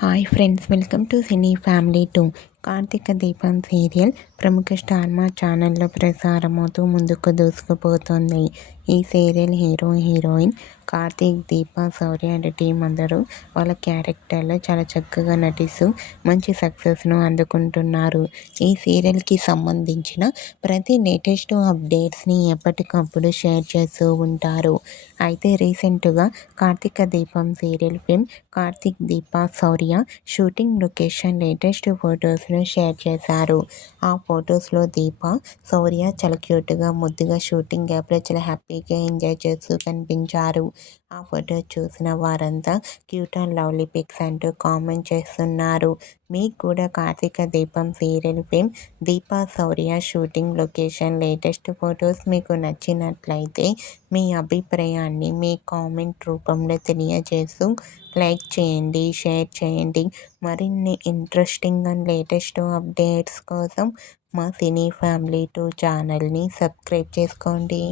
Hi friends, welcome to cine family 2. Karthika Deepam serial ప్రముఖ star మా ఛానల్లో ప్రసారమవుతూ ముందుకు దూసుకుపోతుంది. ఈ serial heroine Karthik, Deepa, Shaurya and team అందరూ వాళ్ళ క్యారెక్టర్లో చాలా చక్కగా నటిస్తూ మంచి సక్సెస్ను అందుకుంటున్నారు. ఈ సీరియల్కి సంబంధించిన ప్రతి లేటెస్ట్ అప్డేట్స్ని ఎప్పటికప్పుడు షేర్ చేస్తూ ఉంటారు. అయితే రీసెంట్గా కార్తీక దీపం సీరియల్ ఫిల్మ్ కార్తీక్, దీప, శౌర్య షూటింగ్ లొకేషన్ లేటెస్ట్ ఫొటోస్ను షేర్ చేశారు. ఆ ఫొటోస్లో దీప, శౌర్య చాలా క్యూట్గా, ముద్దుగా షూటింగ్ గ్యాప్లో చాలా హ్యాపీగా ఎంజాయ్ చేస్తూ కనిపించారు. ఆ ఫొటో చూసిన వారంతా క్యూట్ అండ్ లవ్లీ పిక్స్ అంటూ కామెంట్ చేస్తున్నారు. మీకు కూడా కార్తీక దీపం సీరియల్ ఫేమ్ దీప, శౌర్య షూటింగ్ లొకేషన్ లేటెస్ట్ ఫొటోస్ మీకు నచ్చినట్లయితే మీ అభిప్రాయాన్ని మీ కామెంట్ రూపంలో తెలియజేస్తూ లైక్ చేయండి, షేర్ చేయండి. మరిన్ని ఇంట్రెస్టింగ్ అండ్ లేటెస్ట్ అప్డేట్స్ కోసం మా సినీ ఫ్యామిలీ 2 ఛానల్ని సబ్స్క్రైబ్ చేసుకోండి.